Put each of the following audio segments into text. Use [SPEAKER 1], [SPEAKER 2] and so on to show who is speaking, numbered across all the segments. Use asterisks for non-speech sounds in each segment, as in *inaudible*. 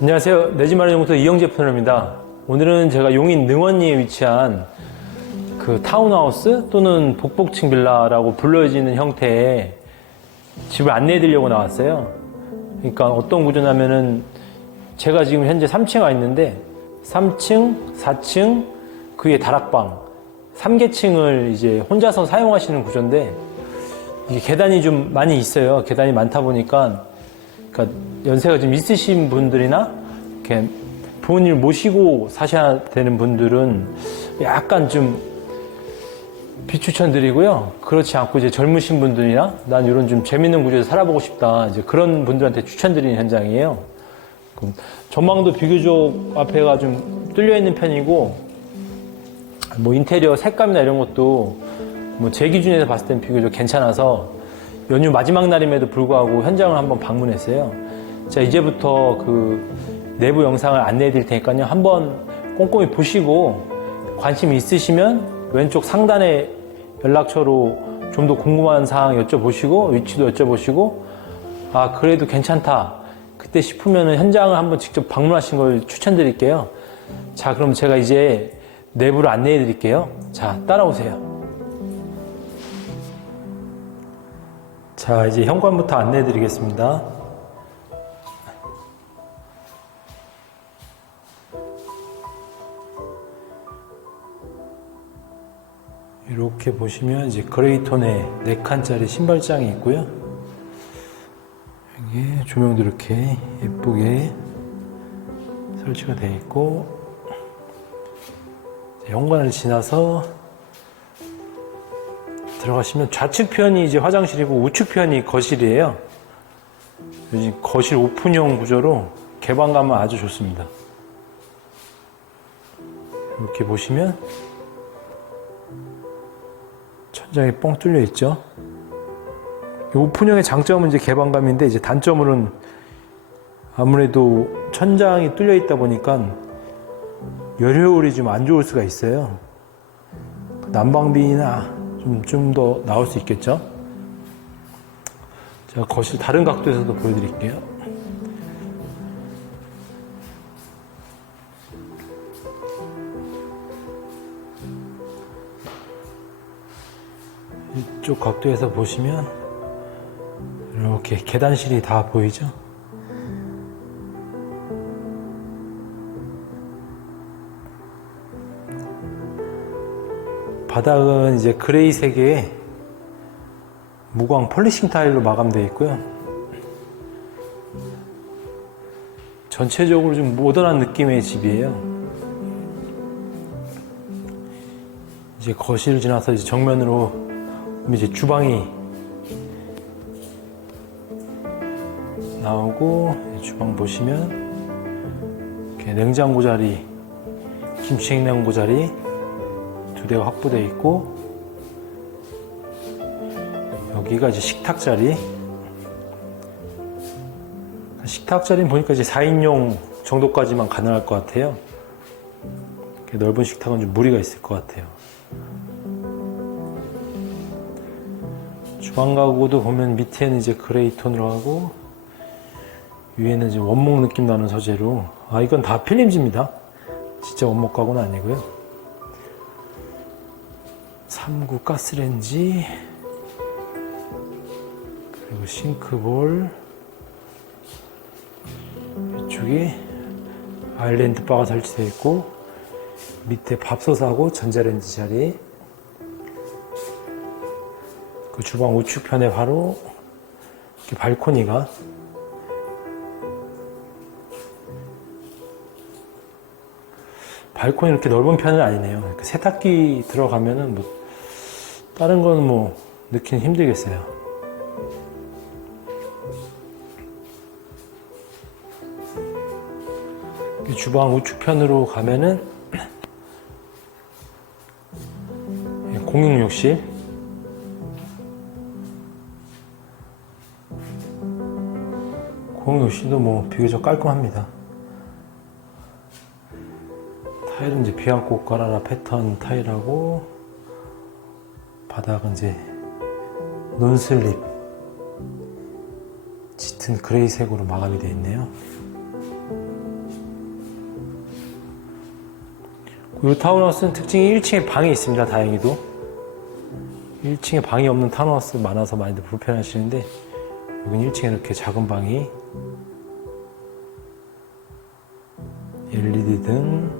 [SPEAKER 1] 안녕하세요. 내집 마련 연구소 이영재 프로입니다. 오늘은 제가 용인 능원리에 위치한 그 타운하우스 또는 복복층 빌라라고 불려지는 형태의 집을 안내해 드리려고 나왔어요. 그러니까 어떤 구조냐면은 제가 지금 현재 3층에 와 있는데 3층, 4층, 그 위에 다락방 3개층을 이제 혼자서 사용하시는 구조인데 이게 계단이 좀 많이 있어요. 계단이 많다 보니까 그러니까 연세가 좀 있으신 분들이나 이렇게 부모님을 모시고 사셔야 되는 분들은 약간 좀 비추천드리고요. 그렇지 않고 이제 젊으신 분들이나 난 이런 좀 재밌는 구조에서 살아보고 싶다. 이제 그런 분들한테 추천드리는 현장이에요. 전망도 비교적 앞에가 좀 뚫려 있는 편이고 뭐 인테리어 색감이나 이런 것도 뭐 제 기준에서 봤을 땐 비교적 괜찮아서 연휴 마지막 날임에도 불구하고 현장을 한번 방문했어요. 자 이제부터 그 내부 영상을 안내해 드릴 테니까요. 한번 꼼꼼히 보시고 관심 있으시면 왼쪽 상단에 연락처로 좀 더 궁금한 사항 여쭤보시고 위치도 여쭤보시고 아 그래도 괜찮다 그때 싶으면 현장을 한번 직접 방문하신 걸 추천드릴게요. 자 그럼 제가 이제 내부를 안내해 드릴게요. 자 따라오세요. 자, 이제 현관부터 안내해 드리겠습니다. 이렇게 보시면 이제 그레이톤의 4칸짜리 신발장이 있고요. 여기 조명도 이렇게 예쁘게 설치가 되어 있고, 현관을 지나서 들어가시면 좌측 편이 이제 화장실이고 우측 편이 거실이에요. 거실 오픈형 구조로 개방감은 아주 좋습니다. 이렇게 보시면 천장이 뻥 뚫려 있죠. 이 오픈형의 장점은 이제 개방감인데 이제 단점으로는 아무래도 천장이 뚫려 있다 보니까 열효율이 좀 안 좋을 수가 있어요. 난방비나 좀, 좀더 나올 수 있겠죠? 제가 거실 다른 각도에서도 보여드릴게요. 이쪽 각도에서 보시면 이렇게 계단실이 다 보이죠? 바닥은 이제 그레이 색의 무광 폴리싱 타일로 마감되어 있고요. 전체적으로 좀 모던한 느낌의 집이에요. 이제 거실을 지나서 이제 정면으로 이제 주방이 나오고 주방 보시면 냉장고 자리, 김치 냉장고 자리 두 대가 확보되어 있고 여기가 이제 식탁 자리. 식탁 자리는 보니까 이제 4인용 정도까지만 가능할 것 같아요. 넓은 식탁은 좀 무리가 있을 것 같아요. 주방 가구도 보면 밑에는 이제 그레이 톤으로 하고 위에는 이제 원목 느낌 나는 소재로. 아 이건 다 필름지입니다. 진짜 원목 가구는 아니고요 3구 가스레인지 그리고 싱크볼 이쪽에 아일랜드 바가 설치되어 있고 밑에 밥솥하고 전자레인지 자리 그 주방 우측편에 바로 이렇게 발코니가 발코니 이렇게 넓은 편은 아니네요. 이렇게 세탁기 들어가면은 뭐 다른 거는 뭐 넣기는 힘들겠어요. 이 주방 우측편으로 가면은 *clears throat* 공용 욕실 공용 욕실도 뭐 비교적 깔끔합니다. 타일은 이제 비앙코 까라라 패턴 타일하고 바닥은 이제 논슬립 짙은 그레이색으로 마감이 되어 있네요. 이 타운하우스는 특징이 1층에 방이 있습니다. 다행히도 1층에 방이 없는 타운하우스 많아서 많이들 불편하시는데 여기는 1층에 이렇게 작은 방이 LED 등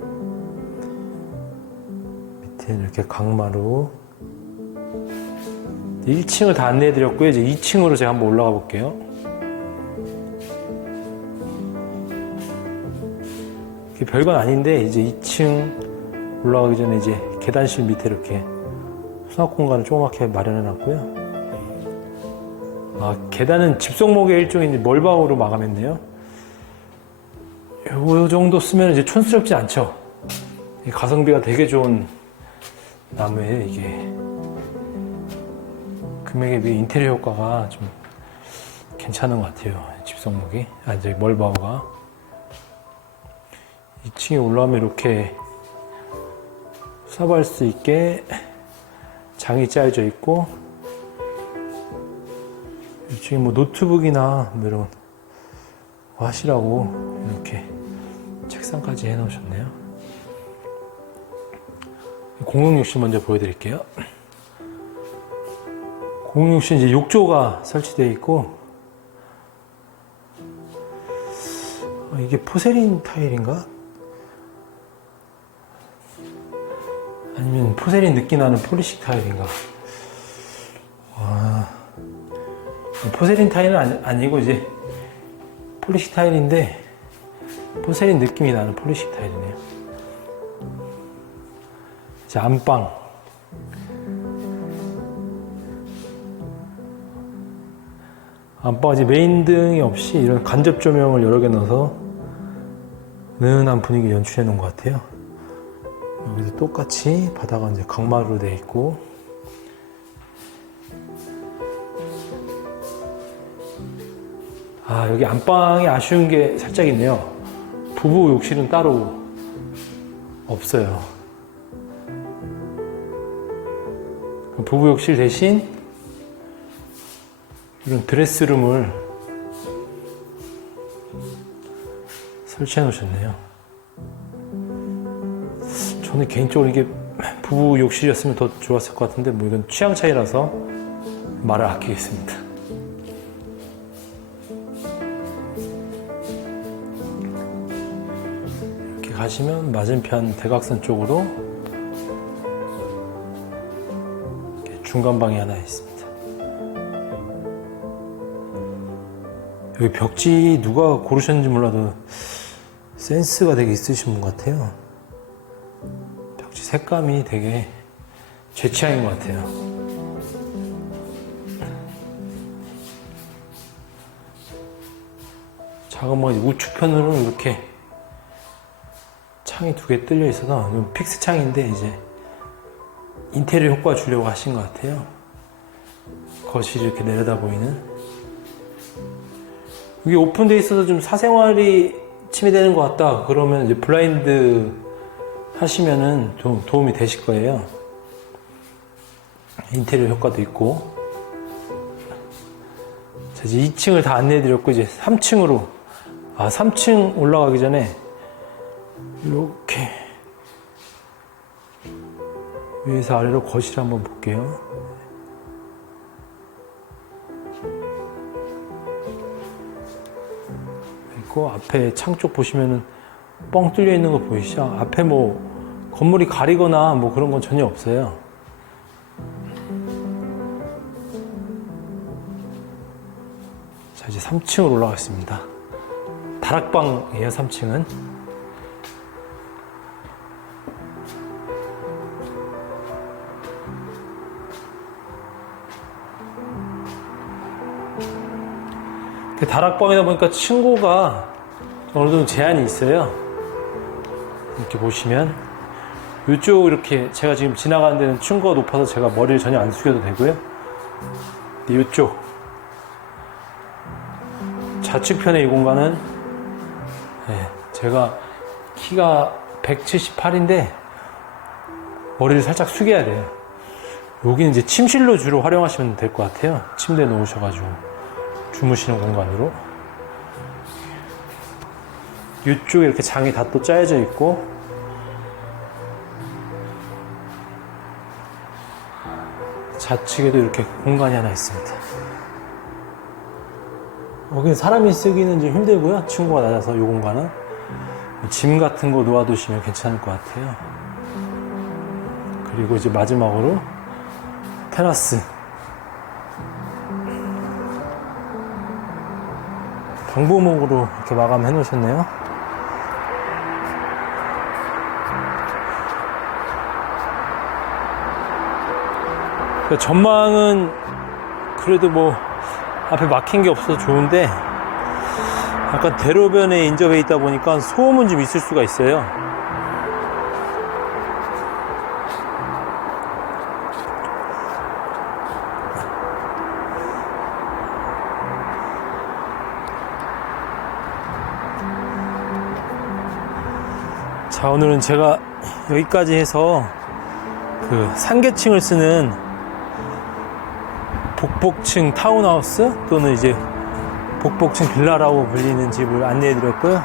[SPEAKER 1] 밑에 이렇게 강마루 1층을 다 안내해 드렸고요. 이제 2층으로 제가 한번 올라가 볼게요. 별건 아닌데 이제 2층 올라가기 전에 이제 계단실 밑에 이렇게 수납 공간을 조그맣게 마련해 놨고요. 아, 계단은 집성목의 일종의 이제 멀방으로 마감했네요. 요 정도 쓰면 이제 촌스럽지 않죠. 이 가성비가 되게 좋은 나무예요, 이게. 금액에 비해 인테리어 효과가 좀 괜찮은 것 같아요. 집성목이. 아, 이제 멀바우가. 2층에 올라오면 이렇게 수납할 수 있게 장이 짜여져 있고, 2층에 뭐 노트북이나 뭐 이런 거 하시라고 이렇게 책상까지 해놓으셨네요. 공용 욕실 먼저 보여드릴게요. 공용욕실 이제 욕조가 설치되어 있고 아, 이게 포세린 타일인가? 아니면 포세린 느낌 나는 폴리식 타일인가? 와, 포세린 타일은 아니, 아니고 이제 폴리식 타일인데 포세린 느낌이 나는 폴리식 타일이네요. 자, 안방. 안방 이제 메인 등이 없이 이런 간접 조명을 여러 개 넣어서 은은한 분위기 연출해 놓은 것 같아요. 여기도 똑같이 바닥은 이제 강마루로 되어 있고 아 여기 안방이 아쉬운 게 살짝 있네요. 부부 욕실은 따로 없어요. 부부 욕실 대신 이런 드레스룸을 설치해 놓으셨네요. 저는 개인적으로 이게 부부 욕실이었으면 더 좋았을 것 같은데 뭐 이건 취향 차이라서 말을 아끼겠습니다. 이렇게 가시면 맞은편 대각선 쪽으로 중간 방이 하나 있습니다. 여기 벽지 누가 고르셨는지 몰라도 센스가 되게 있으신 분 같아요. 벽지 색감이 되게 제 취향인 것 같아요. 작은 뭐 우측편으로는 이렇게 창이 두 개 뚫려 있어서 픽스 창인데 이제 인테리어 효과 주려고 하신 것 같아요. 거실이 이렇게 내려다 보이는 이게 오픈돼 있어서 좀 사생활이 침해되는 것 같다. 그러면 이제 블라인드 하시면은 좀 도움이 되실 거예요. 인테리어 효과도 있고. 자, 이제 2층을 다 안내해 드렸고, 이제 3층으로. 아, 3층 올라가기 전에, 이렇게. 위에서 아래로 거실 한번 볼게요. 있고 앞에 창 쪽 보시면은 뻥 뚫려 있는 거 보이시죠? 앞에 뭐 건물이 가리거나 뭐 그런 건 전혀 없어요. 자 이제 3층으로 올라가겠습니다. 다락방이에요 3층은. 다락방이다 보니까 층고가 어느 정도 제한이 있어요. 이렇게 보시면 이쪽 이렇게 제가 지금 지나가는 데는 층고가 높아서 제가 머리를 전혀 안 숙여도 되고요. 이쪽 좌측편의 이 공간은 네, 제가 키가 178인데 머리를 살짝 숙여야 돼요. 여기는 이제 침실로 주로 활용하시면 될 것 같아요. 침대 놓으셔가지고. 주무시는 공간으로 이쪽에 이렇게 장이 다 또 짜여져 있고 좌측에도 이렇게 공간이 하나 있습니다. 여기 사람이 쓰기는 좀 힘들고요. 친구가 낮아서 이 공간은 짐 같은 거 놓아두시면 괜찮을 것 같아요. 그리고 이제 마지막으로 테라스 방부목으로 이렇게 마감해 놓으셨네요. 그 전망은 그래도 뭐 앞에 막힌 게 없어서 좋은데 약간 대로변에 인접해 있다 보니까 소음은 좀 있을 수가 있어요. 자, 오늘은 제가 여기까지 해서 그 상계층을 쓰는 복복층 타운하우스 또는 이제 복복층 빌라라고 불리는 집을 안내해 드렸고요.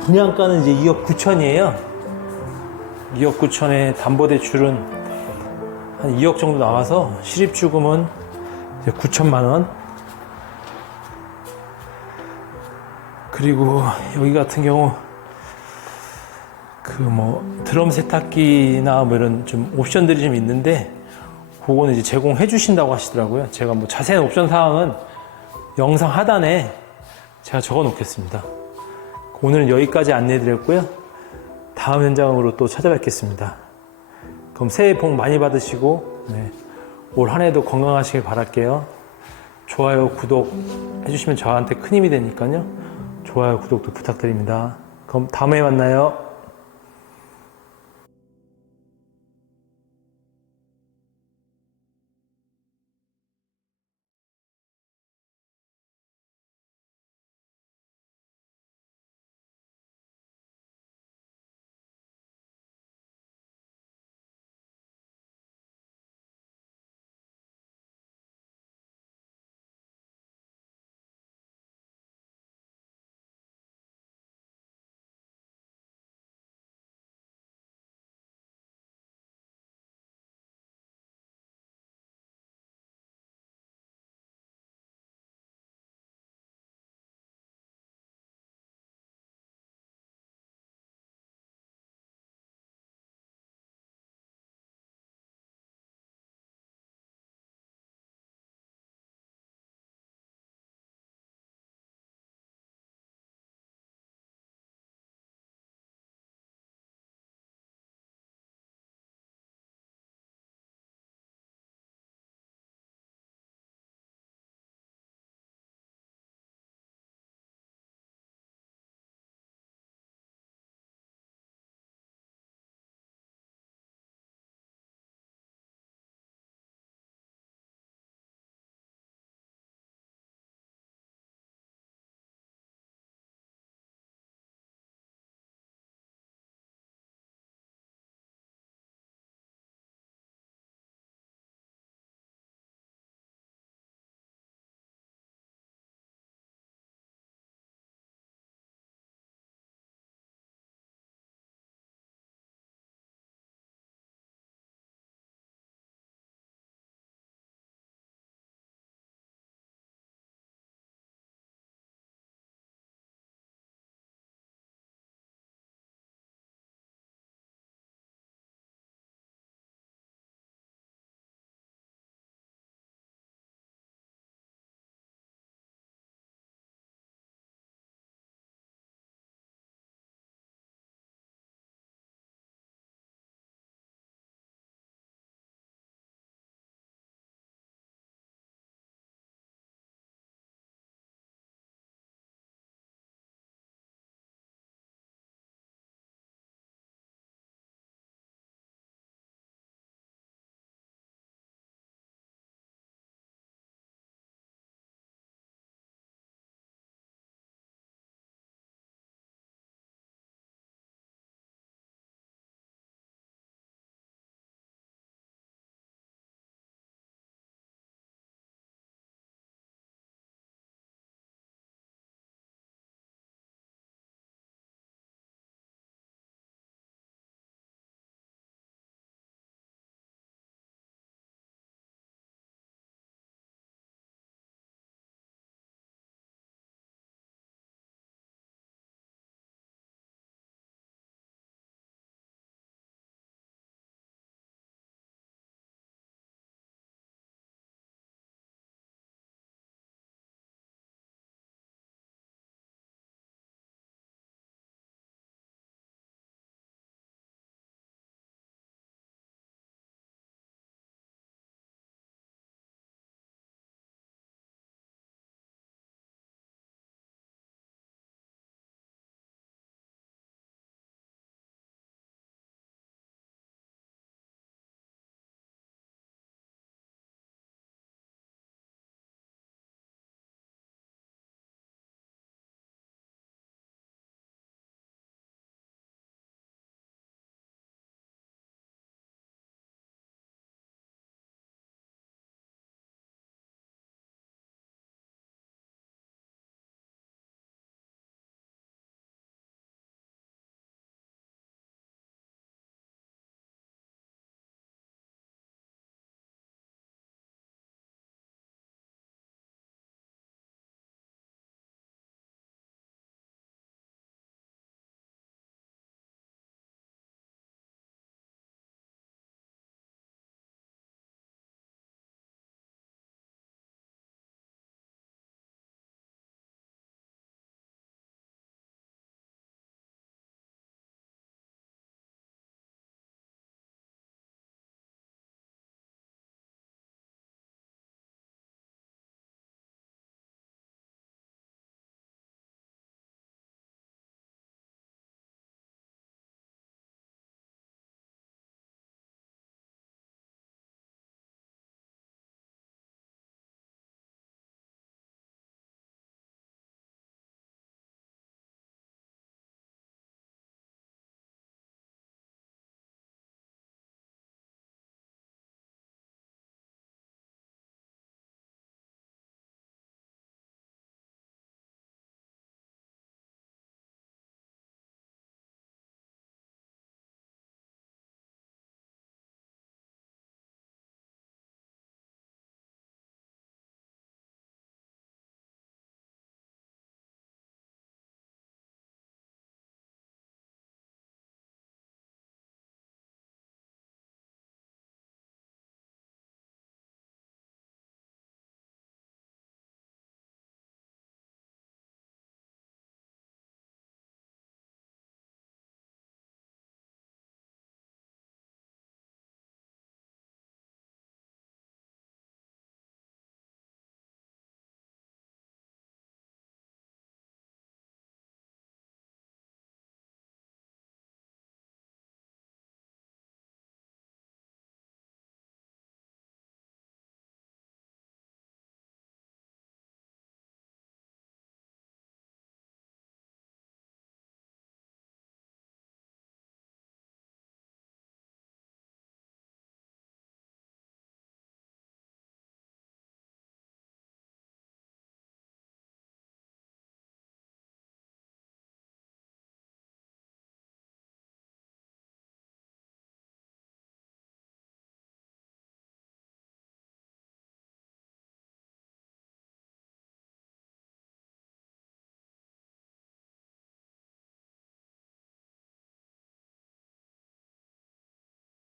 [SPEAKER 1] 분양가는 이제 2억 9천이에요. 2억 9천에 담보대출은 한 2억 정도 나와서 실입주금은 9천만 원. 그리고 여기 같은 경우 그 뭐 드럼 세탁기나 뭐 이런 좀 옵션들이 좀 있는데 그거는 이제 제공해 주신다고 하시더라고요. 제가 뭐 자세한 옵션 사항은 영상 하단에 제가 적어 놓겠습니다. 오늘은 여기까지 안내해 드렸고요. 다음 현장으로 또 찾아뵙겠습니다. 그럼 새해 복 많이 받으시고 네, 올한 해도 건강하시길 바랄게요. 좋아요, 구독 해주시면 저한테 큰 힘이 되니까요. 좋아요, 구독도 부탁드립니다. 그럼 다음에 만나요.